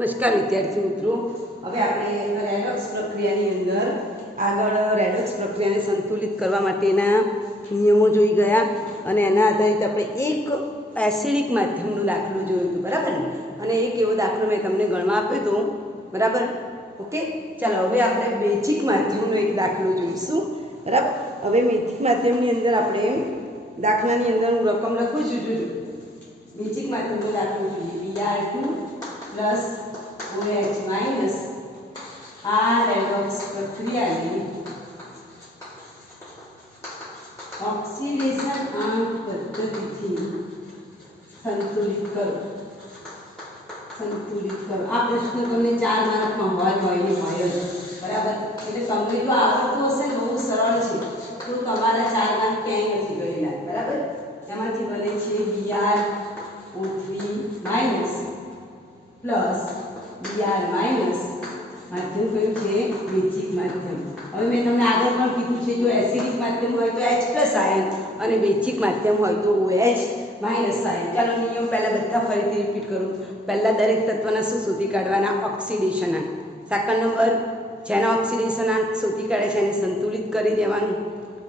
નમસ્કાર વિદ્યાર્થી મિત્રો, હવે આપણે રેડોક્સ પ્રક્રિયાની અંદર આગળ રેડોક્સ પ્રક્રિયાને સંતુલિત કરવા માટેના નિયમો જોઈ ગયા અને એના આધારિત આપણે એક એસિડિક માધ્યમનો દાખલો જોયો હતો, બરાબર ને? અને એક એવો દાખલો મેં તમને ગણવા આપ્યો હતો, બરાબર? ઓકે, ચાલો હવે આપણે બેઝિક માધ્યમનો એક દાખલો જોઈશું, બરાબર? હવે બેઝિક માધ્યમની અંદર આપણે દાખલાની અંદર હું રકમ લખું છું, જોજો. બેઝિક માધ્યમનો દાખલો જોઈએ. Br2 પ્લસ OH માઇનસ આ રેડોક્સ પ્રક્રિયાને ઓક્સિડેશન આંક પદ્ધતિથી સંતુલિત કરો. આ પ્રશ્ન તમને 4 માર્કમાં હોય જ, બરાબર? એટલે તમને જો આવડતું હશે ને, બહુ સરળ છે, તો તમારા 4 માર્ક ક્યાંય નથી ગયેલા, બરાબર? એમાંથી બને છે BrO3 minus plus Br minus માધ્યમ કયું છે? બેઝિક માધ્યમ. હવે મેં તમને આગળ પણ કીધું છે, જો એસિડિક માધ્યમ હોય તો H પ્લસ આયન અને બેઝિક માધ્યમ હોય તો OH માઇનસ આયન. ચાલો નિયમ પહેલાં બધા ફરીથી રિપીટ કરું. પહેલાં દરેક તત્વના શું શોધી કાઢવાના? ઓક્સિડેશન આંક. સેકન્ડ નંબર, જેના ઓક્સિડેશન આંક શોધી કાઢે છે એને સંતુલિત કરી દેવાનું.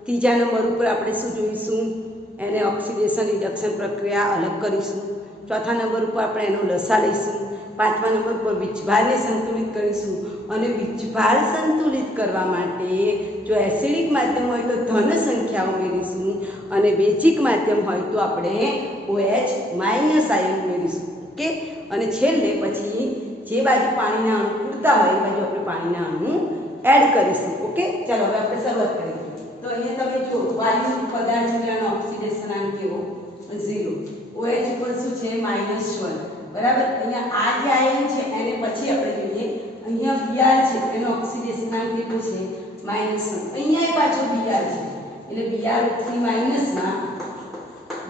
ત્રીજા નંબર ઉપર આપણે શું જોઈશું? એને ઓક્સિડેશન રિડક્શન પ્રક્રિયા અલગ કરીશું. ચોથા નંબર ઉપર આપણે એનો લસા લઈશું. પાંચમા નંબર પર વીજભારને સંતુલિત કરીશું. અને વીજભાર સંતુલિત કરવા માટે જો એસિડિક માધ્યમ હોય તો ધન સંખ્યા ઉમેરીશું અને બેઝિક માધ્યમ હોય તો આપણે OH માઇનસ આયન ઉમેરીશું. ઓકે, અને છેલ્લે પછી જે બાજુ પાણીના અણુ પૂરતા હોય એ બાજુ આપણે પાણીના અણુ એડ કરીશું. ઓકે, ચાલો હવે આપણે શરૂઆત કરીએ. તો અહીંયા તમે જો વાયુ પદાર્થ છે એનો ઓક્સિડેશન આંક કેવો? 0. OH ઉપર શું છે? -1. બરાબર? અહીંયા આ જે આયન છે એને પછી આપણે જોઈએ. અહીંયા Br છે એનો ઓક્સિડેશન આંક કેટલો છે? -1. અહીંયા પાછો Br છે એટલે Br3 માઇનસમાં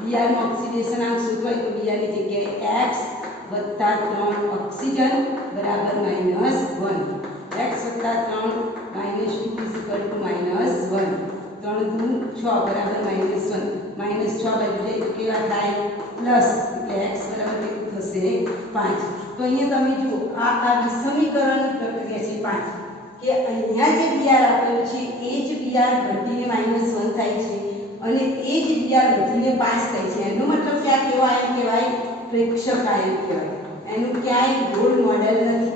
Br નો ઓક્સિડેશન આંક શું હોય? તો Br ની જગ્યાએ X + 3 ઓક્સિજન બરાબર -1. X + 3 -2 -1. 3 દુ 6 બરાબર -1. -6 બાજુ જાય તો કેવા થાય? પ્લસ, એટલે x બરાબર કેટલું થશે? 5. તો અહીંયા તમે જુઓ આ વિષમીકરણની પ્રક્રિયા છે 5 કે અહીંયા જે Br આપેલું છે એ જ Br ઘટીને -1 થાય છે અને એ જ Br વધીને 5 થાય છે. એનો મતલબ કે આ કેવો આયન કહેવાય? પ્રેક્ષક આયન કહેવાય. એનું ક્યાંય રોલ મોડેલ નથી.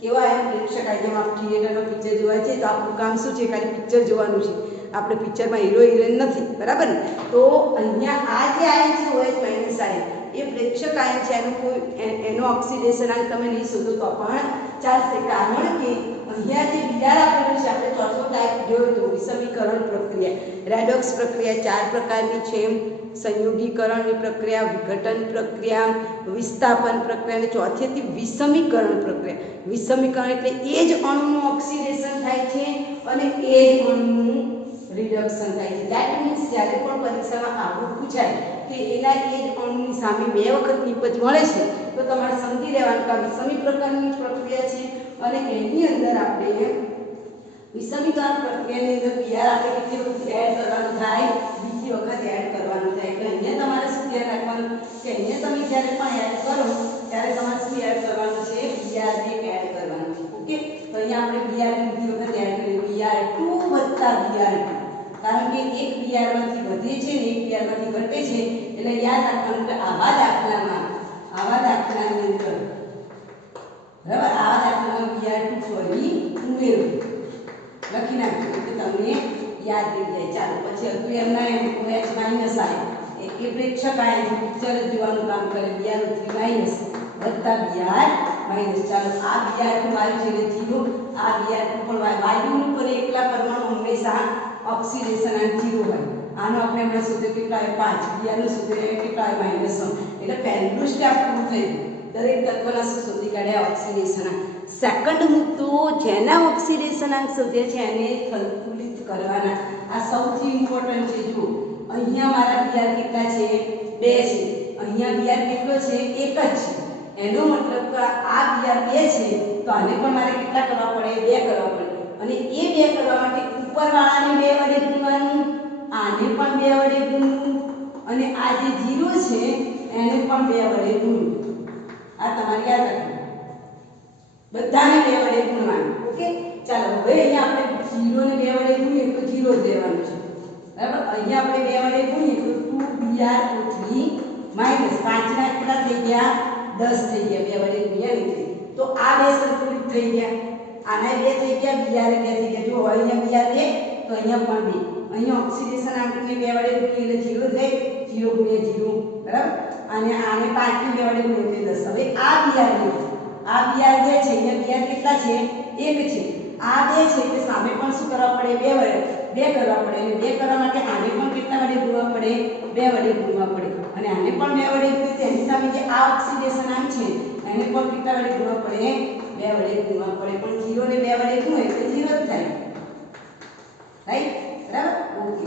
કેવો આયન? પ્રેક્ષક આયન. જેમ આપણે થિયેટરમાં પિક્ચર જોવા છે તો આપણું કામ શું છે? ખાલી પિક્ચર જોવાનું છે. આપણે પિક્ચરમાં હીરો હિરોઈન નથી, બરાબર ને? તો અહીંયા આ જે આયન છે OH માઇનસ આયન એ પ્રેક્ષક આયન છે. એનો ઓક્સિડેશન આંક તમે નહીં શોધો તો પણ ચાલશે, કારણ કે અહીંયા જે Br આપેલું છે આપણે ચોથો ટાઈપ જોયો તો વિષમીકરણ પ્રક્રિયા. રેડોક્સ પ્રક્રિયા 4 પ્રકારની છે: સંયોગીકરણની પ્રક્રિયા, વિઘટન પ્રક્રિયા, વિસ્થાપન પ્રક્રિયા અને ચોથી હતી વિષમીકરણ પ્રક્રિયા. વિષમીકરણ એટલે એ જ અણુનું ઓક્સિડેશન થાય છે અને એ જ અણુનું રિડક્શન થાય છે. ધેટ મીન્સ જ્યારે પણ પરીક્ષામાં આવું પૂછાય કે એના એ જ અણુની સામે 2 વખત નિપજ મળે છે તો તમારે સમજી લેવાનું કે આ વિષમી પ્રકારની પ્રક્રિયા છે અને એની અંદર આપણે વિષમીકરણ પ્રક્રિયાની અંદર Br આપણે કેટલી વખત એડ કરવાનું થાય? બીજી વખત એડ કરવાનું થાય. એટલે અહીંયા તમારે શું ધ્યાન રાખવાનું કે અહીંયા તમે જ્યારે પણ એડ કરો ત્યારે તમારે શું એડ કરવાનું છે? Br ને એડ કરવાનું છે. ઓકે, તો અહીંયા આપણે Br ને બીજી વખત એડ કરીએ. Br2 + Br2, કારણ કે એક Br માંથી વધે છે ને એક Br માંથી ઘટે છે એટલે યાદ રાખવાનું કે આવા દાખલાની અંદર, બરાબર, આવા દાખલામાં Br2 ફરી ઉમેરવું, લખી નાખજો એટલે તમને યાદ રહી જાય. ચાલો પછી હતું એમના એમ OH માઇનસ આયન એ પ્રેક્ષક આયન પિક્ચર જ જોવાનું કામ કરે. Br3 માઇનસ વત્તા Br માઇનસ. ચાલો આ Br2 આવ્યું છે એટલે 0. આ Br2 પણ વાયુની ઉપર એકલા પરમાણુ હંમેશા ઓક્સિડેશન આંક 0 હોય. આનો આપણે હમણાં સૂત્ર કેટલા હોય? 5. Br નું સૂત્ર કેટલા હોય? -1. એટલે પહેલું સ્ટેપ પૂરું થયું. દરેક તત્વના શું શોધી કાઢ્યા? ઓક્સિડેશન આંક. સેકન્ડ મુદ્દો, જેના ઓક્સિડેશન આંક શોધે છે એને સંતુલિત કરવાના. આ સૌથી ઇમ્પોર્ટન્ટ છે. જુઓ અહીંયા મારા Br કેટલા છે? 2 છે. અહીંયા Br કેટલો છે? 1 જ છે. એનો મતલબ કે આ Br 2 છે તો આને પણ મારે કેટલા કરવા પડે? 2 કરવા પડે. અને એ 2 કરવા માટે ઉપરવાળાને 2 વડે ગુણવાનું, આને પણ 2 વડે ગુણવું અને આ જે 0 છે એને પણ 2 વડે ગુણવું. આ તમારે યાદ રાખવું. બધાને 2 વડે ગુણવાનું. ઓકે, ચાલો હવે અહીંયા આપણે 0 ને 2 વડે ગુણીએ તો 0 જ રહેવાનું છે. બરાબર, અહીંયા આપણે 2 વડે ગુણીએ તો 2br3 માઈનસ 5 ના કેટલા થઈ ગયા 10 થઈ ગયા 2 વડે ગુણ્યા એટલે. તો આ બે સંતુલિત થઈ ગયા. આના 2 થઈ ગયા, br 2 થઈ ગયા. જો અહીંયા br 2 તો અહીંયા પણ 2. અહીંયા ઓક્સિડેશન આંકડાને 2 વડે ગુણીએ એટલે 0 થાય. 0 ગુણ્યા 0. બરાબર, અને આને 5 ને 2 વડે ગુણીએ એટલે 10. હવે આ br 2 આ br 2 છે, અહીંયા br કેટલા છે 1 છે. આ 2 છે એટલે સામે પણ શું કરવા પડે 2 વડે 2 કરવા પડે. અને 2 કરવા માટે આને પણ કેટલા વડે ગુણવા પડે 2 વડે ગુણવા પડે. અને આને પણ 2 વડે ગુણીએ તો એની સામે જે આ ઓક્સિડેશન આમ છે એને પણ કેટલા વડે ગુણવા પડે 2 વડે ગુણવા પડે. પણ 0 ને 2 વડે ગુણો એટલે 0 જ થાય. રાઈટ, બરાબર, ઓકે.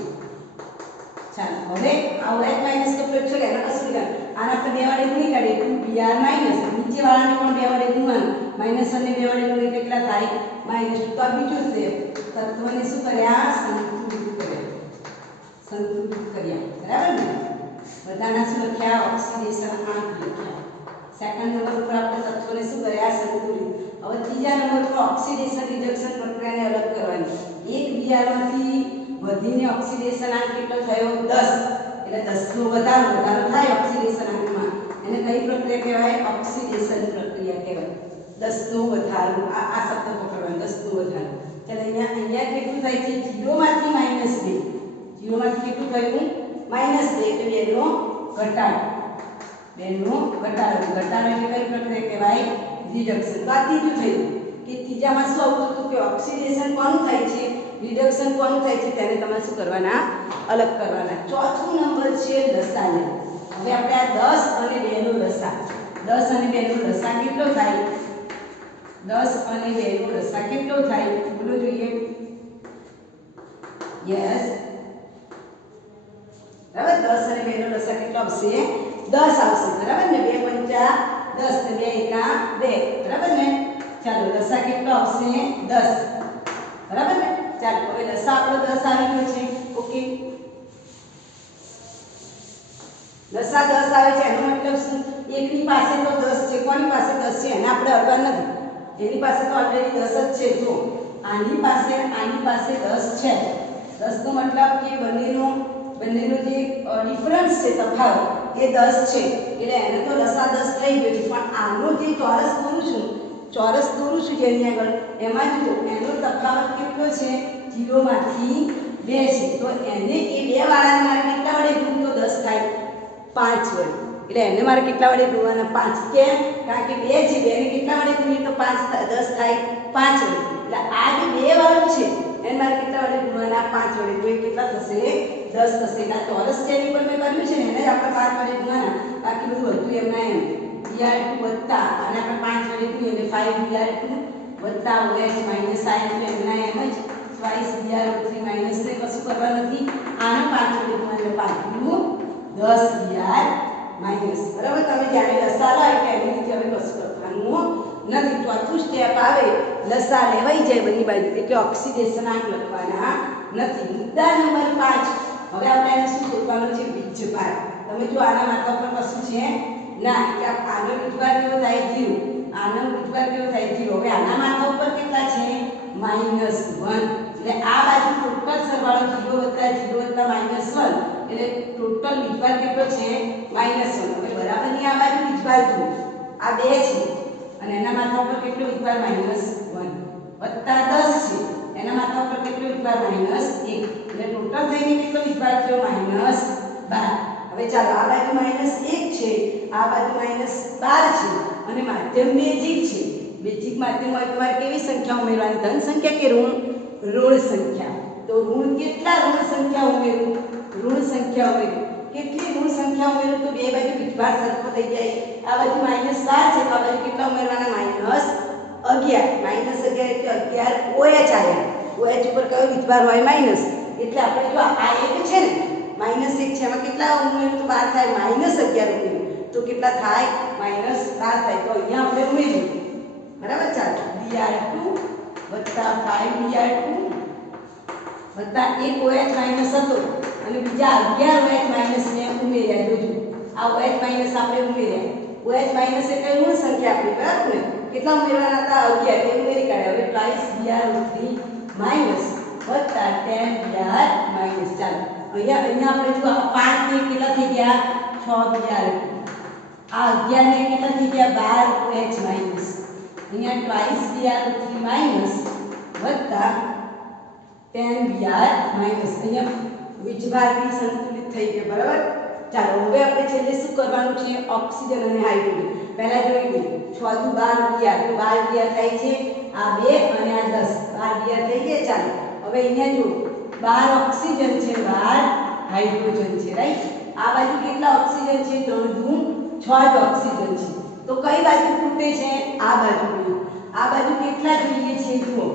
ચાલો હવે આ OH માઈનસ કેટલો છે કે એના કશું નહીં. આને આપણે 2 વડે ગુણી કાઢીએ 2br માઈનસ નીચે વાળાને પણ 2 વડે ગુણવાનું. માઈનસ અને 2 વડે ગુણીએ કેટલા થાય -2. તો આ બીજું છે તત્વને શું કર્યા સંતુલિત કર્યા. સંતુલિત કર્યા, બરાબર ને. બધાના શું લખ્યા ઓક્સિડેશન આંક લખ્યા. સેકન્ડ નંબર ઉપર આપણે તત્વને શું કર્યા સંતુલિત. હવે ત્રીજા નંબર પર ઓક્સિડેશન રિડક્શન પ્રક્રિયાને અલગ કરવાની. એક br માંથી વધીને ઓક્સિડેશન આંક કેટલો થયો 10. એટલે 10 નો વધારો થાય ઓક્સિડેશન આંકમાં. એને કઈ પ્રક્રિયા કહેવાય ઓક્સિડેશન પ્રક્રિયા કહેવાય. 10 નો વધારો આ શબ્દ પકડવાનો 10 નો વધારો. ચાલો અહીંયા કેટલું થાય છે 0 માંથી -2. 0 માંથી કેટલું થયું -2 એટલે 2 નો ઘટાડો. 2 નો ઘટાડો એટલે કઈ પ્રક્રિયા કહેવાય રિડક્શન. તો આ ત્રીજું થયું કે ત્રીજામાં શું આવતું હતું કે ઓક્સિડેશન કોનું થાય છે રિડક્શન કોનું થાય છે તેને તમારે શું કરવાના અલગ કરવાના. ચોથું નંબર છે લસાઅ. હવે આપણે આ 10 અને 2 નો લસાઅ 10 અને 2 નો લસાઅ કેટલો થાય 10 અને 2 નો લસાઅ કેટલો થાય બોલો જોઈએ. યસ, બરાબર, 10 અને 2 નો લસાઅ કેટલો આવશે 10 આવશે. બરાબર ને, 2 પંચા 10 ને 2 એકા 2. બરાબર ને. ચાલો લસાઅ કેટલો આવશે 10. બરાબર ને. ચાલો હવે લસાઅ આપણો 10 આવી ગયો છે. ઓકે, લસાઅ 10 આવે છે એનો મતલબ શું એકની પાસે તો 10 છે. કોની પાસે 10 છે એને આપણે અડવા નથી. એની પાસે તો ઓલરેડી 10 જ છે. જો આની પાસે 10 છે. 10 નો મતલબ કે બંનેનો જે ડિફરન્સ છે તફાવત એ 10 છે. એટલે એને તો લસાઅ 10 થઈ ગયો છે. પણ આનો જે ચોરસ દોરું છું જેની આગળ એમાં જો એનો તફાવત કેટલો છે 0 માંથી 2 છે. તો એને એ 2 વાળાને મારે કેટલા વડે ગુણતો 10 થાય 5 વડે. એટલે એને મારે કેટલા વડે ગુણવાના 5. કેમ? કારણ કે 2 છે, 2 ને કેટલા વડે ગુણીએ તો 5 10 થાય 5 વડે. એટલે આ જે 2 વાળું છે એને મારે કેટલા વડે ગુણવાના 5 વડે. તો એ કેટલા થશે 10 થશે. આ ચોરસ જેની પર મેં કર્યું છે ને એને જ આપણે 5 વડે ગુણવાના. બાકી બધું હતું એમના એમ br2 વત્તા અને આપણે 5 વડે ગુણીએ એટલે 5br2 વત્તા OH માઈનસ આ એટલે એમના એમ જ twice br3 માઈનસ ને કશું કરવા નથી. આને 5 વડે ગુણવાના 5 નું 10br માઈનસ. બરાબર, તમે જ્યારે લસાઅ લો એટલે એની રીતે હવે કશું કરવાનું નથી. ચોથું સ્ટેપ આવે લસાઅ લેવાઈ જાય બંને બાજુ એટલે ઓક્સિડેશન આંક લખવાના નથી. મુદ્દા નંબર 5 હવે આપણે એને શું શોધવાનું છે વીજભાર. તમે જો આના માથા પર કશું છે ના એટલે આનો વીજભાર કેવો થાય 0. આનો વીજભાર કેવો થાય 0. હવે આના માથા ઉપર કેટલા છે -1. એટલે આ બાજુ ટોટલ સરવાળો 0 વત્તા 0 વત્તા -1 એટલે ટોટલ વીજભાર કેટલો છે -1. હવે બરાબરની આ બાજુ વીજભાર જુઓ આ 2 છે અને એના માથા ઉપર કેટલો વીજભાર -1 વત્તા 10 છે એના માથા ઉપર કેટલો વીજભાર -1 એટલે ટોટલ થઈને કેટલો વીજભાર થયો -12. હવે ચાલો આ બાજુ -1 છે આ બાજુ -12 છે અને માધ્યમ બેઝિક છે. બેઝિક માધ્યમ હોય તમારે કેવી સંખ્યા ઉમેરવાની ધન સંખ્યા કે ઋણ સંખ્યા. તો ઋણ કેટલા ઋણ સંખ્યા ઉમેરું કેટલી ઋણ સંખ્યા ઉમેરું તો બે બાજુ વીજભાર સરખો થઈ જાય. આ બાજુ -12 છે તો આ બાજુ કેટલા ઉમેરવાના -11 એટલે 11 OH આવ્યા. OH ઉપર કયો વીજભાર હોય માઈનસ. એટલે આપણે જો આ એક છે ને -1 છે એમાં કેટલા ઉમેર્યું તો 12 થાય -11 ઉમેર્યું તો કેટલા થાય -12 થાય. તો અહીંયા આપણે ઉમેર્યું. બરાબર, ચાલો br2 વત્તા 5br2 વત્તા એક OH માઈનસ હતો અને બીજા 11 OH માઈનસ ને ઉમેર્યા. જોજો આ OH માઈનસ આપણે ઉમેર્યા. OH માઈનસ એટલે ઋણ સંખ્યા આપણી. બરાબર ને. કેટલા ઉમેરવાના હતા 11 એ ઉમેરી કાઢ્યા હવે ટ્વાઇસ Br3 માઈનસ વત્તા 10 Br માઈનસ ચાલો અહીંયા આપણે જો 5 ને કેટલા થઈ ગયા 6 Br આ 11 ને કેટલા થઈ ગયા 12 H માઈનસ અહીંયા ટ્વાઇસ Br3 માઈનસ વત્તા 10 Br માઈનસ અહીંયા વીજભાગી સંતુલિત થઈ ગયો બરાબર ચાલો હવે આપણે છેલ્લે શું કરવાનું છે ઓક્સિજન અને હાઇડ્રોજન પહેલા જોઈ લઈએ 6 દુ 12 Br તો 12 Br થાય છે આ 2 અને આ 10 12 Br થઈ ગયા ચાલો હવે અહીંયા જો 12 ઓક્સિજન છે 12 હાઇડ્રોજન છે રાઈટ આ બાજુ કેટલા ઓક્સિજન છે 3 દુ 6 જ ઓક્સિજન છે તો કઈ બાજુ ખૂટે છે આ બાજુ કેટલા જોઈએ છે જુઓ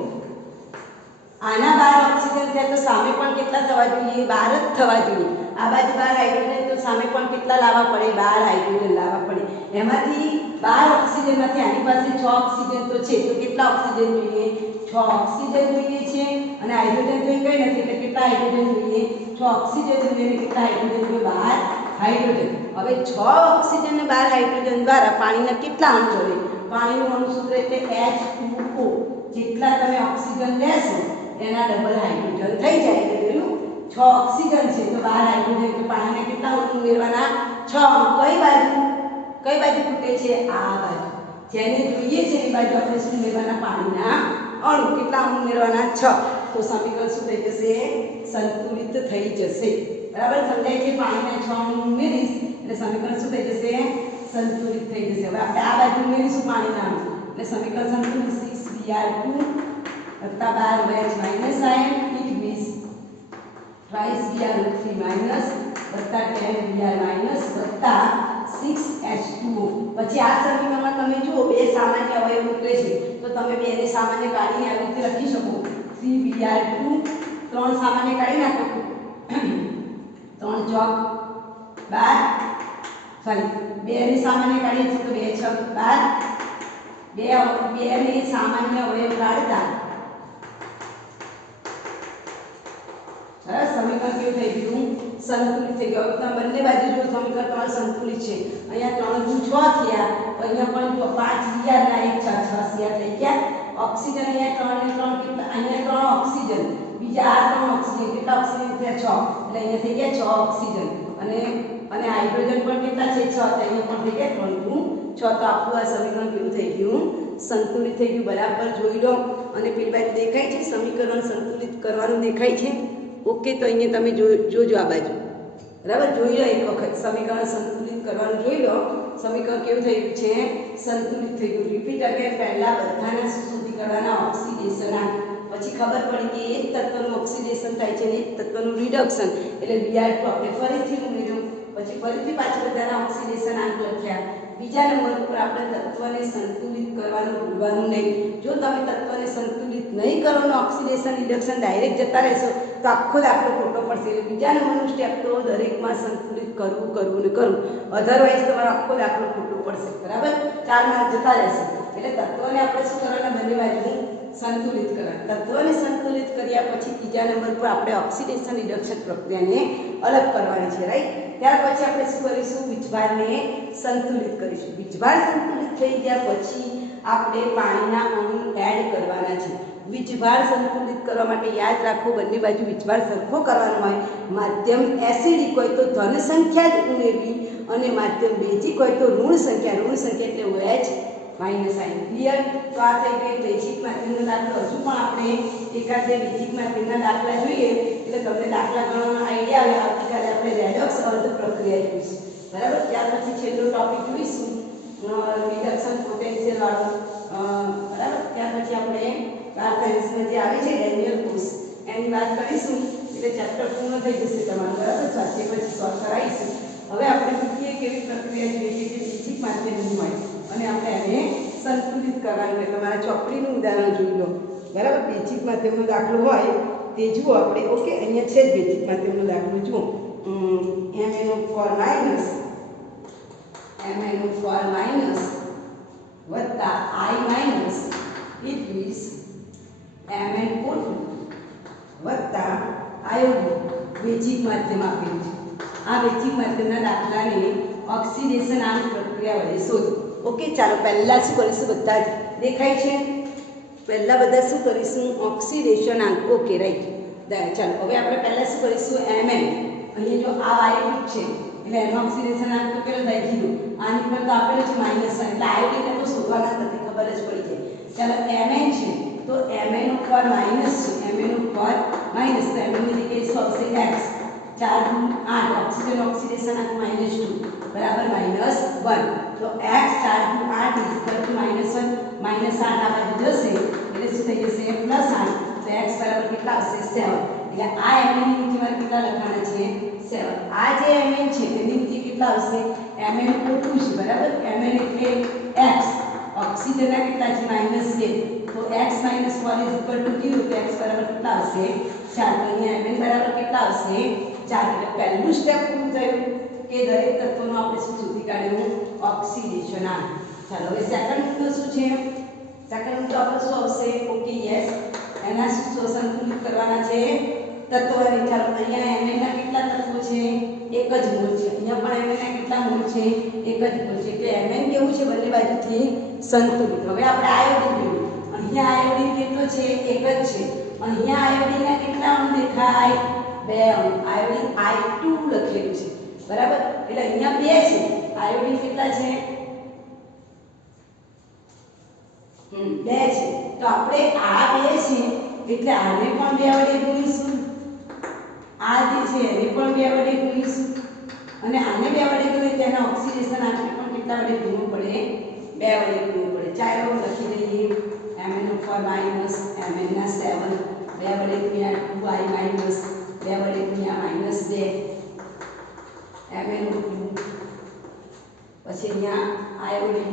આના 12 ઓક્સિજન છે તો સામે પણ કેટલા થવા જોઈએ 12 જ થવા જોઈએ આ બાજુ 12 હાઇડ્રોજન તો સામે પણ કેટલા લાવવા પડે 12 હાઇડ્રોજન લાવવા પડે એમાંથી 12 ઓક્સિજનમાંથી આની પાસે 6 ઓક્સિજન તો છે તો કેટલા ઓક્સિજન જોઈએ 6 ઓક્સિજન જોઈએ છે અને હાઇડ્રોજન તો કઈ નથી એટલે કેટલા હાઇડ્રોજન જોઈએ 6 ઓક્સિજન જોઈએ અને કેટલા હાઇડ્રોજન જોઈએ 12 હાઇડ્રોજન હવે 6 ઓક્સિજન અને 12 હાઇડ્રોજન દ્વારા પાણીના કેટલા અણુ જોડે પાણીનું અણુ સૂત્ર એટલે H2O જેટલા તમે ઓક્સિજન લેશો એના ડબલ હાઇડ્રોજન થઈ જાય એટલે પેલું 6 ઓક્સિજન છે તો 12 હાઇડ્રોજન એટલે પાણીના કેટલા અણુ ઉમેરવાના 6 કઈ બાજુ ખૂટે છે આ બાજુ જેને જોઈએ છે એ બાજુ આપણે શું ઉમેરવાના પાણીના અણુ કેટલા અણુ ઉમેરવાના 6 તો સમીકરણ શું થઈ જશે સંતુલિત થઈ જશે બરાબર સમજાય છે પાણીના 6 અણુ ઉમેરીશ એટલે સમીકરણ શું થઈ જશે સંતુલિત થઈ જશે હવે આપણે આ બાજુ ઉમેરીશું પાણીના અણુ એટલે સમીકરણ સંતુલિત 6Br2 વત્તા 12 minus ion it means twice Br3 minus વત્તા 10 Br માઈનસ વત્તા 6H2O પછી આ સમીકરણમાં તમે જુઓ બે સામાન્ય અવયવ નીકળે છે તો તમે બેને સામાન્ય કાઢીને આવી રીતે લખી શકો 3Br2 ત્રણ સામાન્ય કાઢી નાખો 3 ચોક 12 સોરી બેને સામાન્ય કાઢીએ તો 2 છક 12 બેને સામાન્ય અવયવ કાઢતા સમીકરણ કેવું થઈ ગયું સંતુલિત થઈ ગયું હવે બંને બાજુ જો સમીકરણ તમારું સંતુલિત છે અહીંયા 3 દુ 6 થયા તો અહીંયા પણ જો 5 Br ના 1 6 6 Cr થઈ ગયા ઓક્સિજન અહીંયા 3 ને 3 કેટલા અહીંયા 3 ઓક્સિજન બીજા આ 3 ઓક્સિજન કેટલા ઓક્સિજન થયા 6 એટલે અહીંયા થઈ ગયા 6 ઓક્સિજન અને હાઇડ્રોજન પણ કેટલા છે 6 તો અહીંયા પણ થઈ ગયા 3 દુ 6 તો આપણું આ સમીકરણ કેવું થઈ ગયું સંતુલિત થઈ ગયું બરાબર જોઈ લો અને પેલી બાજુ દેખાય છે સમીકરણ સંતુલિત કરવાનું દેખાય છે ઓકે તો અહીંયા તમે જોજો આ બાજુ બરાબર જોઈ લો એક વખત સમીકરણ સંતુલિત કરવાનું જોઈ લો સમીકરણ કેવું થઈ ગયું છે સંતુલિત થઈ ગયું રિપીટ અગેન પહેલા બધાના સુધી કરવાના ઓક્સિડેશન પછી ખબર પડી કે એક તત્વનું ઓક્સિડેશન થાય છે અને એક તત્વનું રિડક્શન એટલે Br2 આપણે ફરીથી ઉમેર્યું પછી ફરીથી પાછા બધાના ઓક્સિડેશન આંક લખ્યા બીજા નંબર ઉપર આપણે તત્વને સંતુલિત કરવાનું ભૂલવાનું નહીં જો તમે તત્વને સંતુલિત નહીં કરો ને ઓક્સિડેશન રિડક્શન ડાયરેક્ટ જતા રહેશો તો આખો દાખલો ખોટો પડશે એટલે બીજા નંબરનું સ્ટેપ તો દરેકમાં સંતુલિત કરવું અધરવાઇઝ તમારો આખો દાખલો ખોટો પડશે બરાબર 4 માર્ક જતા રહેશે એટલે તત્વને આપણે શું કરવાના બંને બાજુ સંતુલિત કરવાના તત્વને સંતુલિત કર્યા પછી ત્રીજા નંબર પર આપણે ઓક્સિડેશન રિડક્શન પ્રક્રિયાને અલગ કરવાની છે રાઈટ ત્યાર પછી આપણે શું કરીશું વીજભારને સંતુલિત કરીશું વીજભાર સંતુલિત થઈ ગયા પછી આપણે પાણીના અણુ એડ કરવાના છે વીજભાર સંતુલિત કરવા માટે યાદ રાખો બંને બાજુ વીજભાર સરખો કરવાનો હોય માધ્યમ એસિડિક હોય તો ધન સંખ્યા જ ઉમેરવી અને માધ્યમ બેઝિક હોય તો ઋણ સંખ્યા એટલે OH માઈનસ સાઇન ક્લિયર તો આ થઈ ગઈ બેઝિક માધ્યમનો દાખલો હજુ પણ આપણે એકાદ બે બેઝિક માધ્યમના દાખલા જોઈએ એટલે તમને દાખલા ગણવાનો આઈડિયા આવે આવતીકાલે આપણે રેડોક્સ અર્ધ પ્રક્રિયા જોઈશું બરાબર ત્યાર પછી છેલ્લો ટોપિક જોઈશું રિડક્શન પોટેન્શિયલ વાળો બરાબર ત્યાર પછી આપણે સાયન્સમાં જે આવે છે ડેનિયલ કોર્સ એની વાત કરીશું એટલે ચેપ્ટર પૂર્ણ થઈ જશે તમારું બરાબર સ્વાધ્યાય પછી સોલ્વ કરાવીશું હવે આપણે મૂકીએ કેવી પ્રક્રિયા જોઈએ કે જે બેઝિક માધ્યમની હોય અને આપણે એને સંતુલિત કરવાનું હોય તમારા ચોપડીનું ઉદાહરણ જોઈ લો બરાબર બેઝિક માધ્યમનો દાખલો હોય તે જુઓ આપણે ઓકે અહીંયા છે જ બેઝિક માધ્યમનો દાખલો જુઓ MnO4 માઇનસ વત્તા I minus it means MnO2 વત્તા આયોડિન બેઝિક માધ્યમ આપેલું છે આ બેઝિક માધ્યમના દાખલાને ઓક્સિડેશન આમ પ્રક્રિયા વડે શોધો ઓકે ચાલો પહેલા શું કરીશું બધા જ દેખાય છે? પહેલાં બધા શું કરીશું? ઓક્સિડેશન આંક. Okay right. ચાલો હવે આપણે પહેલાં શું કરીશું? Mn. અહીંયા જો આ આયોડિન છે એટલે એનો ઓક્સિડેશન આંક તો કેટલો થાય? 0. આની પર તો આપેલું છે -1 એટલે આયોડિનને તો શોધવાના નથી, ખબર જ પડી જાય. ચાલો Mn છે તો Mn ઉપર માઇનસ છે, Mn ઉપર માઇનસ, તો Mn ની જગ્યાએ શું આવશે? x. 4 × 8 ઓક્સિજન ઓક્સિડેશન આંક -2 બરાબર -1. તો x 4 × 8 -1 -8 આ બાજુ જશે એટલે શું થઈ જશે? +8. તો x બરાબર કેટલા આવશે? 7. એટલે આ Mn ની નીચે મારે કેટલા લખવાના છે? 7. આ જે Mn છે એની નીચે કેટલા આવશે? Mn O2 છે બરાબર. Mn એટલે x. ઓક્સિજનના કેટલા છે? -2. તો x - 4 = 0. તો x બરાબર કેટલા આવશે? 4. તો અહીંયા Mn બરાબર કેટલા આવશે? 4. એટલે પહેલું સ્ટેપ પૂરું થયું કે દરેક તત્વોનો આપણે શું શોધી કાઢ્યું? ઓક્સિડેશન આંક. ચાલો હવે સેકન્ડ મુદ્દો શું છે? સેકન્ડ મુદ્દો આપણો શું આવશે? ઓકે યસ, એના શું સંતુલિત કરવાના છે? તત્વોને. ચાલો અહીંયા Mn ના કેટલા તત્વો છે? એક જ મોલ છે. અહીંયા પણ Mn ના કેટલા મોલ છે? એક જ મોલ છે. એટલે Mn કેવું છે? બંને બાજુથી સંતુલિત. હવે આપણે આયોડિન જોયું. અહીંયા આયોડિન કેટલો છે? એક જ છે. અહીંયા આયોડિનના કેટલા અણુ દેખાય? 2 અણુ. આયોડિન I2 લખેલું છે બરાબર. એટલે અહીંયા 2 છે. આયોડિન કેટલા છે? 2 છે. તો આપણે આ 2 છે એટલે આને પણ 2 વડે ગુણીશું, આ જે છે એને પણ 2 વડે ગુણીશું અને આને 2 વડે ગુણીએ તેના ઓક્સિડેશન આંકને પણ કેટલા વડે ગુણવું પડે? 2 વડે ગુણવું પડે. ચાલો લખી દઈએ. Mn ઉપર માઈનસ, Mn ના 7 2 વડે ગુણ્યા 2i માઈનસ 2 વડે ગુણ્યા -2 Mn O2 પછી અહીંયા આયોડિન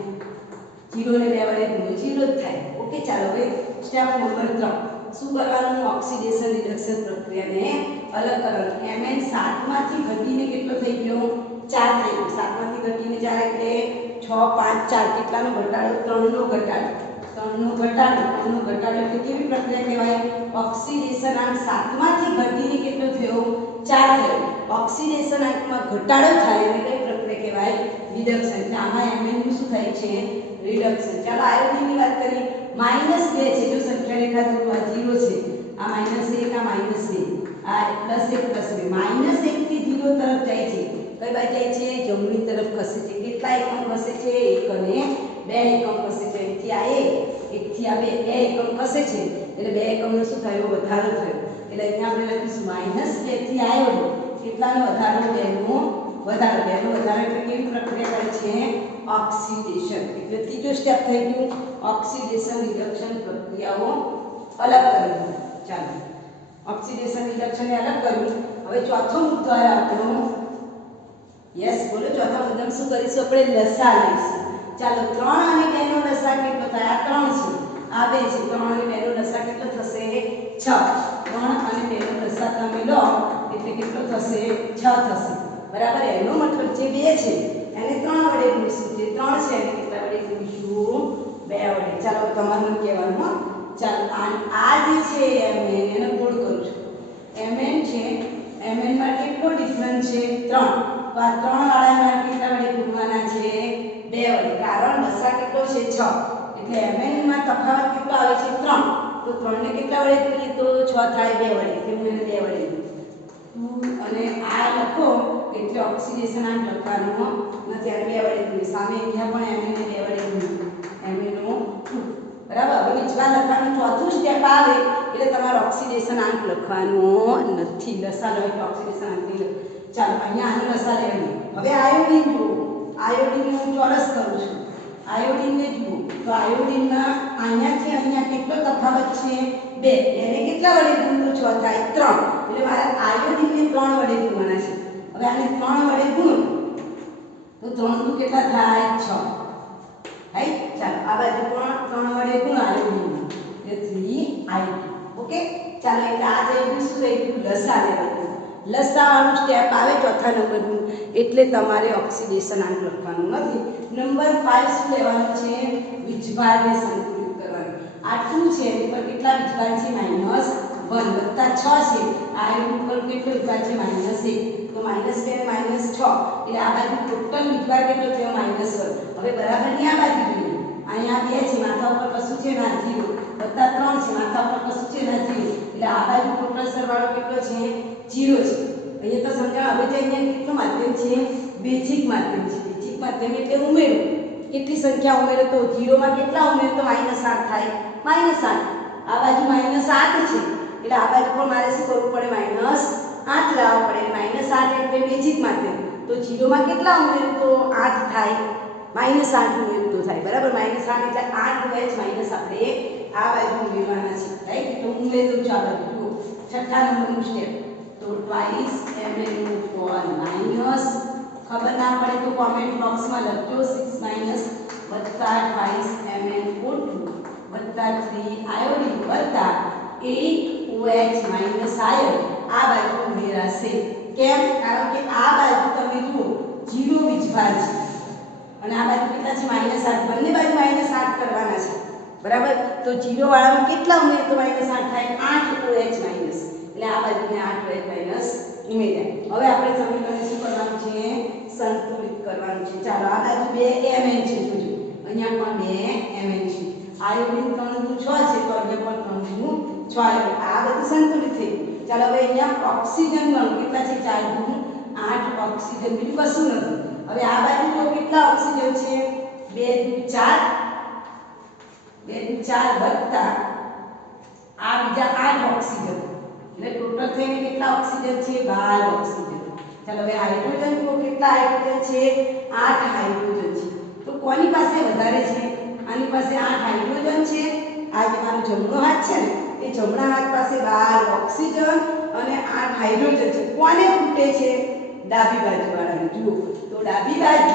0 ને 2 વડે ગુણ્યો 0 જ થાય. ઓકે ચાલો હવે સ્ટેપ નંબર 3 શું કરવાનું? ઓક્સિડેશન રિડક્શન પ્રક્રિયાને અલગ કરવાનું. Mn 7 માંથી ઘટીને કેટલો થઈ ગયો? 4 થઈ ગયો. 7 માંથી ઘટીને 4 એટલે 6 5 4 કેટલાનો ઘટાડો? 3 નો ઘટાડો. 3 નો ઘટાડો એટલે કેવી પ્રક્રિયા કહેવાય? ઓક્સિડેશન આંક 7 માંથી ઘટીને કેટલો થયો? 4 થયો. ઓક્સિડેશન આંકમાં ઘટાડો થાય એટલે કઈ પ્રક્રિયા કહેવાય? રિડક્શન. એટલે આમાં Mn નું શું થાય છે? રિડક્શન. ચાલો આયોડિનની વાત કરીએ. -2 છે. જો સંખ્યા રેખા તો આ 0 છે, આ -1 આ -2 આ +1 +2 -1 થી 0 તરફ જાય છે. કઈ બાજુ જાય છે? જમણી તરફ ખસે છે. કેટલા એકમ ખસે છે? 1 અને 2 એકમ ખસે છે. એકથી આ 1 થી આ 2 એકમ ખસે છે એટલે 2 એકમનો શું થયો? વધારો થયો. એટલે અહીંયા આપણે લખીશું -2 થી આયોડિન કેટલાનો વધારો? 2 નો વધારો. 2 નો વધારો એટલે કેવી પ્રક્રિયા કરે છે? ઓક્સિડેશન. એટલે ત્રીજો સ્ટેપ થઈ ગયું. ઓક્સિડેશન રિડક્શન પ્રક્રિયાઓ અલગ કરવી. ચાલો ઓક્સિડેશન રિડક્શન ને અલગ કર્યું. હવે ચોથો મુદ્દો આવ્યો આપણો. યસ બોલો. ચોથા મુદ્દામાં શું કરીશું? આપણે લસા લઈશું. ચાલો 3 અને 2 નો લસા કેટલો થાય? આ 3 છે, આ 2 છે. 3 અને 2 નો લસા કેટલો થશે? 6. 3 અને 2 નો લસા તમે લો એટલે કેટલો થશે? 6 થશે બરાબર. એનો મતલબ જે 2 છે એને 3 વડે ગુણીશું, જે 3 છે એને કેટલા વડે ગુણીશું? 2 વડે. ચાલો તમારું કહેવાનું હો. ચાલો આ જે છે Mn એને ગોળ કરું છું. Mn છે, Mn માં કેટલો ડિફરન્સ છે? 3. તો આ 3 વાળામાં કેટલા વડે ગુણવાના છે? 2 વડે. કારણ લસા કેટલો છે? 6. એટલે Mn માં તફાવત કેટલો આવે છે? 3. તો 3 ને કેટલા વડે ગુણીએ તો 6 થાય? 2 વડે. એટલે હું એને 2 વડે ગુણીશ. અને આ લખો એટલે ઓક્સિડેશન આંક લખવાનો નથી. આ 2 વડે ગુણીએ. સામે અહીંયા પણ Mn ને 2 વડે ગુણીએ. Mn O2 બરાબર. હવે નીચલા લખવાનું ચોથું સ્ટેપ આવે એટલે તમારે ઓક્સિડેશન આંક લખવાનો નથી. લસા લો એટલે ઓક્સિડેશન આંક નહીં લખો. ચાલો અહીંયા આનો લસા લેવાનો. હવે આયોડિન જુઓ. આયોડિનને હું ચોરસ કરું છું. આયોડિનને જુઓ તો આયોડિનના અહીંયાથી અહીંયા કેટલો તફાવત છે? 2. એને કેટલા વડે ગુણો? 6 થાય. 3. એટલે મારે આયોડિનને 3 વડે ગુણવાના છે. હવે આને 3 વડે ગુણો તો 3 નું કેટલા થાય? 6. રાઈટ. ચાલો આ બાજુ પણ 3 વડે ગુણ આયોડિન એટલે 3i2. ઓકે ચાલો એટલે આ થઈ ગયું. શું થઈ ગયું? લસા લેવાનું. લસા વાળું સ્ટેપ આવે ચોથા નંબરનું એટલે તમારે ઓક્સિડેશન આંક લખવાનું નથી. નંબર 5 શું લેવાનું છે? વીજભારને સંતુલિત કરવાનું. આ 2 છે એની પર કેટલા વીજભાર છે? -1 વત્તા 6 છે. આયોડિન પર કેટલો વીજભાર છે? -1. તો -2 ને -6 એટલે આ બાજુ ટોટલ વીજભાર કેટલો થયો? -1. હવે બરાબરની આ બાજુ જોઈએ. અહીંયા 2 છે, માથા ઉપર કશું છે ના 0, વત્તા 3 છે, માથા ઉપર કશું છે ના 0, એટલે આ બાજુ ટોટલ સરવાળો કેટલો છે 0 છે. અહીંયા તો સમજાવ. હવે જે અહીંયા કેટલું માધ્યમ છે બેઝિક માધ્યમ છે. બેઝિક માધ્યમ એટલે ઉમેરો. કેટલી સંખ્યા ઉમેરો તો 0 માં કેટલા ઉમેરો તો -8 થાય. -8 આ બાજુ -8 છે એટલે આ બાજુ પણ મારે શું કરવું પડે -8 લાવવા પડે. -8 એટલે બેઝિક માધ્યમ તો 0 માં કેટલા ઉમેરો તો 8 થાય. -8 ઉમેરો તો થાય બરાબર. -8 એટલે 8 OH માઈનસ આપણે આ બાજુ ઉમેરવાના છે રાઈટ. તો ઉમેરી દઉં છું આ બાજુ. જુઓ છઠ્ઠા નંબરનું સ્ટેપ. તો ટ્વાઇસ mn for માઈનસ ખબર ના પડે તો કોમેન્ટ બોક્સમાં લખજો 6 માઈનસ વત્તા ટ્વાઇસ MnO2 વત્તા 3 આયોડિન વત્તા 8 OH માઈનસ આયન આ બાજુ ઉમેરાશે. કેમ? કારણ કે આ બાજુ તમે જુઓ 0 વીજભાર છે અને આ બાજુ કેટલા છે -8. બંને બાજુ -8 કરવાના છે બરાબર. તો 0 વાળામાં કેટલા ઉમેરે તો -8 થાય 8 OH માઈનસ. એટલે આ બાજુ મેં 8 OH માઈનસ ઉમેર્યા. હવે આપણે સમીકરણ શું કરવાનું છે સંતુલિત કરવાનું છે. ચાલો આ બાજુ 2 Mn છે જોજો. અહીંયા પણ 2 Mn છે. આયોડિન 3 નું 6 છે તો અહીંયા પણ 3 નું 6 એટલે આ બધું સંતુલિત થઈ ગયું. ચાલો હવે અહીંયા ઓક્સિજન ગણો કેટલા છે 4 નું 8 ઓક્સિજન બીજું કશું નથી. હવે આ બાજુ તો કેટલા ઓક્સિજન છે 2 નું 4 વત્તા આ બીજા 8 ઓક્સિજન એટલે ટોટલ થઈને કેટલા ઓક્સિજન છે 12 ઓક્સિજન. ચાલો હવે હાઇડ્રોજન તો કેટલા હાઇડ્રોજન છે 8 હાઇડ્રોજન છે. તો કોની પાસે વધારે છે? આની પાસે 8 હાઇડ્રોજન છે. આ જે મારો જમણો હાથ છે ને એ જમણા હાથ પાસે 12 ઓક્સિજન અને 8 હાઇડ્રોજન છે. કોને ખૂટે છે? ડાબી બાજુ વાળાને. જુઓ તો ડાબી બાજુ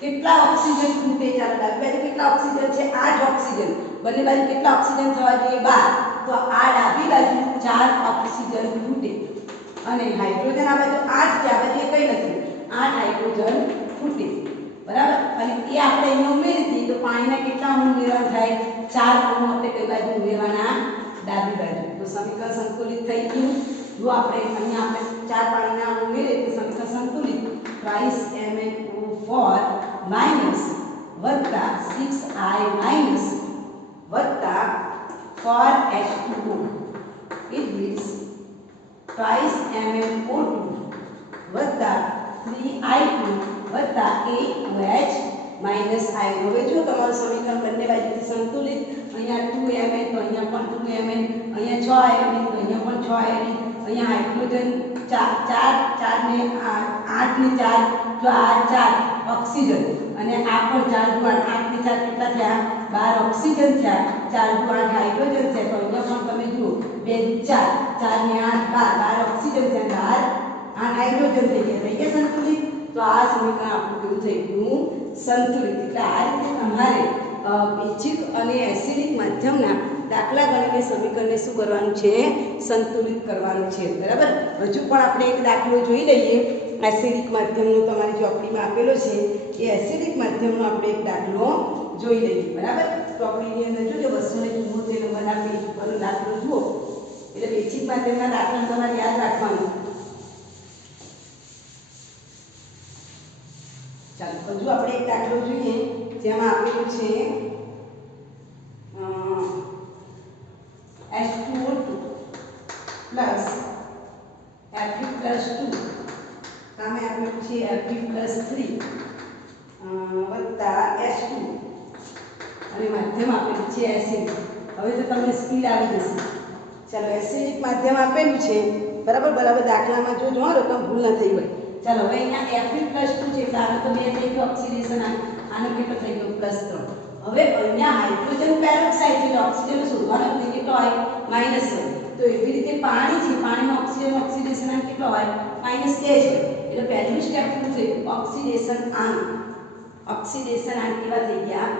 કેટલા ઓક્સિજન ખૂટે? ચાલો ડાબી બાજુ કેટલા ઓક્સિજન છે 8 ઓક્સિજન. બંને બાજુ કેટલા ઓક્સિજન થવા જોઈએ 12. તો આ ડાબી બાજુ 4 ઓક્સિજન ખૂટે અને હાઇડ્રોજન આ બાજુ 8 છે. આ બાજુ કઈ નથી 8 હાઇડ્રોજન ખૂટે બરાબર. અને એ આપણે અહીંયા ઉમેરી દઈએ તો પાણીના કેટલા અણુ ઉમેરવાના થાય 4 અણુ આપણે કઈ બાજુ ઉમેરવાના ડાબી બાજુ. તો સમીકરણ સંતુલિત થઈ ગયું. જો આપણે અહીંયા આપણે 4 પાણીના અણુ ઉમેરીએ તો સમીકરણ સંતુલિત. ટ્વાઇસ MnO4 માઈનસ વત્તા 6I માઈનસ વત્તા 4H2O it means twice MnO2 વત્તા 3I2 વત્તા 8OH માઈનસ I. હવે જો તમારું સમીકરણ બંને બાજુથી સંતુલિત. અહીંયા 2Mn તો અહીંયા પણ 2Mn, અહીંયા 6 આયોડિન તો અહીંયા પણ 6 આયોડિન, અહીંયા હાઇડ્રોજન 4 ને 8 ને 4 તો આ 4 ઓક્સિજન અને આ પણ 4 દુ 8 8 ને 4 કેટલા થયા 12 ઓક્સિજન થયા. 4 દુ 8 હાઇડ્રોજન થયા. તો અહીંયા પણ તમે જુઓ 2 4 4 ને 8 12 ઓક્સિજન થયા 8 હાઇડ્રોજન થઈ ગયા. થઈ ગયા સંતુલિત. તો આ સમીકરણ આપણું કેવું થઈ ગયું સંતુલિત. એટલે આ રીતે તમારે બેઝિક અને એસિડિક માધ્યમના દાખલા ગણીને સમીકરણને શું કરવાનું છે સંતુલિત કરવાનું છે બરાબર. હજુ પણ આપણે એક દાખલો જોઈ લઈએ. એસિડિક માધ્યમનો તમારી ચોપડીમાં આપેલો છે એ એસિડિક માધ્યમનો આપણે એક દાખલો જોઈ લઈએ બરાબર. ચોપડીની અંદર જોજો 274 નંબરના પેજ ઉપરનો દાખલો જુઓ. એટલે બેઝિક માધ્યમના દાખલા તમારે યાદ રાખવાનું. ચાલો હજુ આપણે એક દાખલો જોઈએ જેમાં આપેલું છે H2O2 પ્લસ Fe+2 સામે આપેલું છે Fe+3 વત્તા H2 અને માધ્યમ આપેલું છે એસિડ. હવે તો તમને સ્પીડ આવી જશે. ચાલો એસિડિક માધ્યમ આપેલું છે બરાબર. દાખલામાં જો રકમ ભૂલ ન થઈ હોય. ચાલો હવે અહીંયા Fe+2 છે એટલે આનો તો 2 થઈ ગયો ઓક્સિડેશન. આનો કેટલો થઈ ગયો +3. હવે અહીંયા હાઇડ્રોજન પેરોક્સાઇડ એટલે ઓક્સિજન શોધવાનો તે કેટલો હોય -1. તો એવી રીતે પાણી છે, પાણીમાં ઓક્સિજન ઓક્સિડેશન આન કેટલો હોય -2 જ હોય. એટલે પહેલું સ્ટેપ શું છે ઓક્સિડેશન આન. ઓક્સિડેશન આન કેવા થઈ ગયા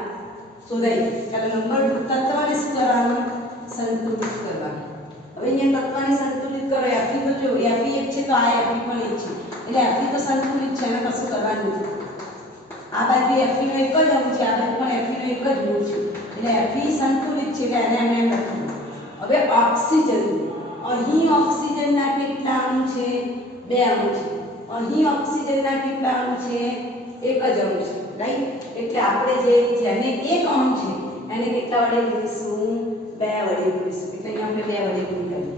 શોધાઈ. ચાલો નંબર 2 તત્વને શું કરવાનું સંતુલિત કરવાનું. હવે અહીંયા તત્વને સંતુલિત કરો. Fe તો જો Fe એક છે તો આ Fe પણ એક છે એટલે Fe તો સંતુલિત છે એને કશું કરવાનું નથી. આ બાજુ Fe નો એક જ અણુ છે, આ બાજુ પણ Fe નો એક જ અણુ છે એટલે Fe સંતુલિત છે એટલે એને એમ લખીએ. હવે ઓક્સિજન, અહીં ઓક્સિજનના કેટલા અણુ છે 2 અણુ છે. અહીં ઓક્સિજનના કેટલા અણુ છે એક જ અણુ છે રાઈટ. એટલે આપણે જેને એક અણુ છે એને કેટલા વડે ગુણીશું? 2 વડે ગુણીશું. એટલે અહીંયા આપણે 2 વડે ગુણી કરીએ.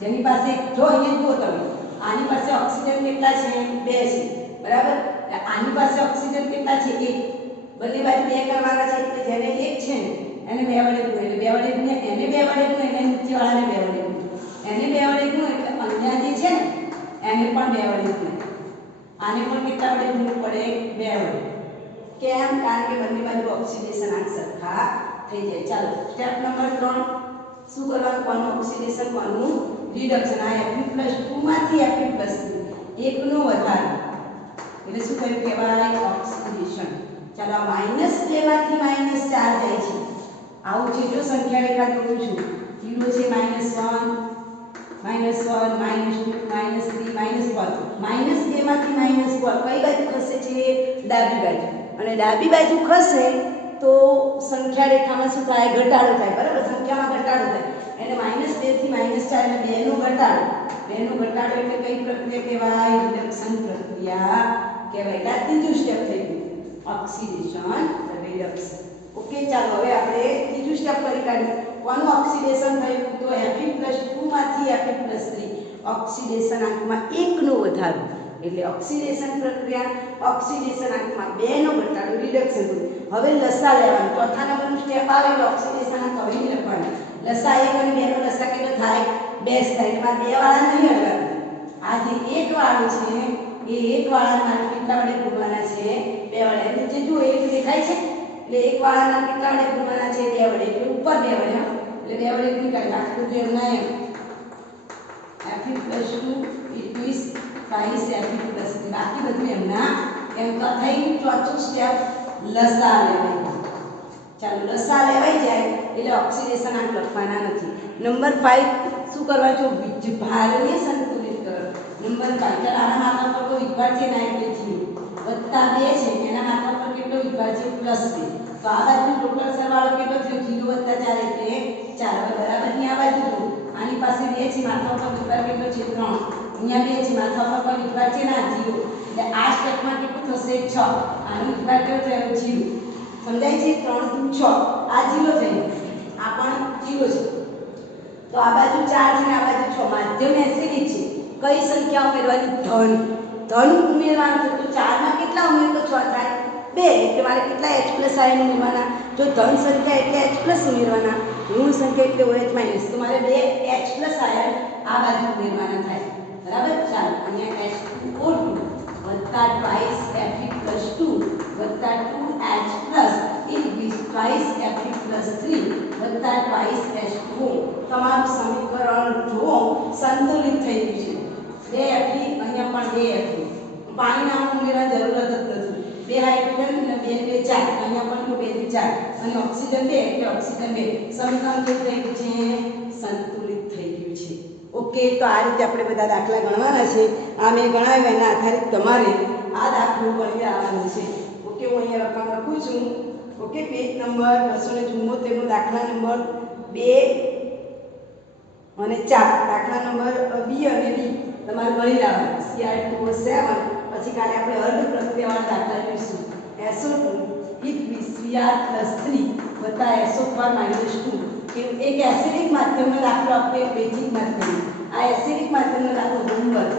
જેની પાસે જો અહીંયા જુઓ તમે આની પાસે ઓક્સિજન કેટલા છે? 2 છે બરાબર. આની પાસે ઓક્સિજન કેટલા છે? 1. બંને બાજુ 2 કરવાના છે એટલે જેને 1 છે એને 2 વડે ગુણીએ. એટલે 2 વડે ગુણીએ એને 2 વડે ગુણીએ એને નીચેવાળાને 2 વડે ગુણીએ. એને 2 વડે ગુણીએ એટલે અહીંયા જે છે ને એને પણ 2 વડે ગુણીએ. આને પણ કેટલા વડે ગુણવું પડે? 2 વડે. કેમ? કારણ કે બંને બાજુ ઓક્સિડેશન આંક સરખા થઈ જાય. ચાલો સ્ટેપ નંબર 3 શું કરવાનું? કોનું ઓક્સિડેશન, કોનું રિડક્શન. આ Fe+2 માંથી Fe+3 એકનો વધારો એટલે શું થયું કહેવાય? ઓક્સિડેશન. ચાલો -2 માંથી -4 જાય છે. આવું છે જો સંખ્યા રેખા દોરું છું. 0 છે -1 -1 -2 -3 -4 -2 માંથી -4 કઈ બાજુ ખસે છે? ડાબી બાજુ. અને ડાબી બાજુ ખસે તો સંખ્યા રેખામાં શું થાય? ઘટાડો થાય બરાબર. સંખ્યામાં ઘટાડો થાય એટલે -2 થી -4 એટલે 2 નો ઘટાડો. 2 નો ઘટાડો એટલે કઈ પ્રક્રિયા કહેવાય? રિડક્શન પ્રક્રિયા કહેવાય. એટલે ત્રીજું સ્ટેપ થઈ ગયું ઓક્સિડેશન રિડક્શન. ઓકે ચાલો હવે આપણે ત્રીજું સ્ટેપ કરી કાઢીએ. કોનું ઓક્સિડેશન થયું? તો Fe+2 માંથી Fe+3 ઓક્સિડેશન આંકમાં 1 નો વધારો એટલે ઓક્સિડેશન પ્રક્રિયા. ઓક્સિડેશન આંકમાં 2 નો ઘટાડો રિડક્શન. હવે લસા લેવાનું. ચોથા નંબરનું સ્ટેપ આવે એટલે ઓક્સિડેશન આંક હવે લખવાનું. લસા 1 અને 2 નો લસા કેટલો થાય? 2 થાય. એમાં 2 વાળા નહીં અડવાનું. આ જે 1 વાળું છે એ 1 વાળાના કેટલા વડે ગુણવાના છે? 2 વડે. નીચે જુઓ 1 દેખાય છે એટલે 1 વાળાના કેટલા વડે ગુણવાના છે? 2 વડે. એટલે ઉપર 2 વડે એટલે 2 વડે ગુણી કાઢી. બાકી બધું એમના એમ Fe+2 it is twice Fe+3 બાકી બધું એમના એમ. તો થઈ ગયું ચોથું સ્ટેપ લસા લેવાય. ચાલો લસા લેવાઈ જાય એટલે ઓક્સિડેશન આંક લખવાના નથી. નંબર 5 શું કરવા? જો વીજભારને સંતુલિત કરો. નંબર 5 ચાલો આના માથા પર કોઈ વિભાર છે નાઇટ્રોજન વત્તા 2 છે એના માથા પર કેટલો વિભાર છે? +2. તો આ બાજુ ટોટલ સરવાળો કેટલો થયો? 0 + 4 એટલે 4 બરાબર. ની આ બાજુ જો આની પાસે 2 છે માથા પર વિભાર કેટલો છે? 3. અહીંયા 2 છે માથા પર કોઈ વિભાર છે ના 0 એટલે આ સ્ટેપમાં કેટલું થશે? 6. આનો વિભાર કેટલો થયો? 0. સમજાય છે? 3 × 6 આ 0 થઈ ગયું. આ પણ 0 છે. તો આ બાજુ 4 છે ને આ બાજુ 6. માધ્યમ એસિડિક છે. કઈ સંખ્યા ઉમેરવાની? ધન. ધન ઉમેરવાનું છે. તો 4 માં કેટલા ઉમેર તો 6 થાય? 2. એટલે મારે કેટલા H+ આયન ઉમેરવાના? જો ધન સંખ્યા એટલે H+ ઉમેરવાના, ઋણ સંખ્યા એટલે OH-. તો મારે 2 H+ આયન આ બાજુ ઉમેરવાના થાય બરાબર. ચાલો અહીંયા H2O2 વત્તા twice Fe+2 વત્તા 2H+ twice Fe+3 વત્તા twice H2O. તમારું સમીકરણ જો સંતુલિત થઈ ગયું છે. 2 Fe અહીંયા પણ 2 Fe. પાણીના ઉમેરવાની જરૂર જ નથી. 2 હાઇડ્રોજન અને 2 2 4 અહીંયા પણ 2 2 4 અને ઓક્સિજન 2 એટલે ઓક્સિજન 2. સમીકરણ કેવું થઈ ગયું છે? સંતુલિત થઈ ગયું છે. ઓકે તો આ રીતે આપણે બધા દાખલા ગણવાના છે. આ મેં ગણાવ્યા એના આધારિત તમારે આ દાખલો ગણી આવવાનો છે. ઓકે હું અહીંયા રકમ લખું છું. ઓકે પેજ નંબર 274 નો દાખલા નંબર 2 અને 4 દાખલા નંબર બી અને ડી તમારે ગણી લાવવાનું. Cr2O7 પછી કાલે આપણે અર્ધ પ્રક્રિયાવાળા દાખલા જોઈશું. SO2 it with Cr+3 વત્તા SO4 -2 કે એક એસિડિક માધ્યમનો દાખલો આપણે એક બેઝિક માધ્યમ. આ એસિડિક માધ્યમનો દાખલો હોમવર્ક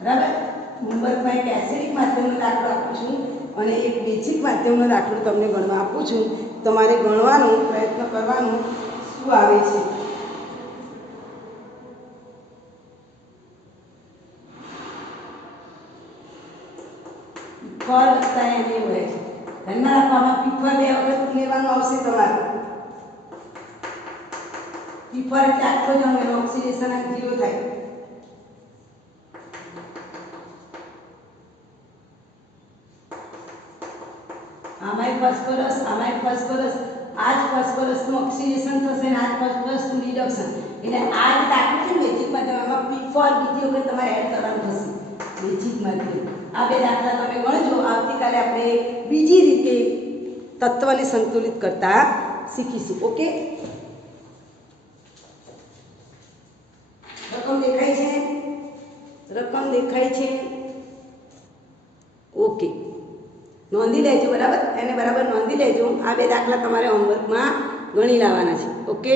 બરાબર. હોમવર્કમાં એક એસિડિક માધ્યમનો દાખલો આપું છું અને એક બેઝિક માધ્યમનો દાખલો તમને ગણવા આપું છું. તમારે ગણવાનો પ્રયત્ન કરવાનો શું આવે છે. ફળ વત્તા એને હોય છે. ધ્યાનમાં રાખવામાં પીફર 2 વખત ઉમેરવાનું આવશે તમારે. પીફર એટલે આખો જ ઉમેરો ઓક્સિડેશન આંક 0 થાય. આમાંય ફોસ્ફરસ આમાંય ફોસ્ફરસ. આ જ ફોસ્ફરસનું ઓક્સિડેશન થશે અને આ જ ફોસ્ફરસનું રિડક્શન. એટલે આ જ દાખલો છે બેઝિક માધ્યમ. આમાં પીફર બીજી વખત તમારે એડ કરવાનું થશે બેઝિક માધ્યમ. આ બે દાખલા તમે ગણજો. આવતીકાલે આપણે બીજી રીતે તત્વને સંતુલિત કરતા શીખીશું. ઓકે રકમ દેખાય છે? રકમ દેખાય છે? ઓકે નોંધી લેજો બરાબર, એને બરાબર નોંધી લેજો. આ બે દાખલા તમારે હોમવર્કમાં ગણી લાવવાના છે. ઓકે.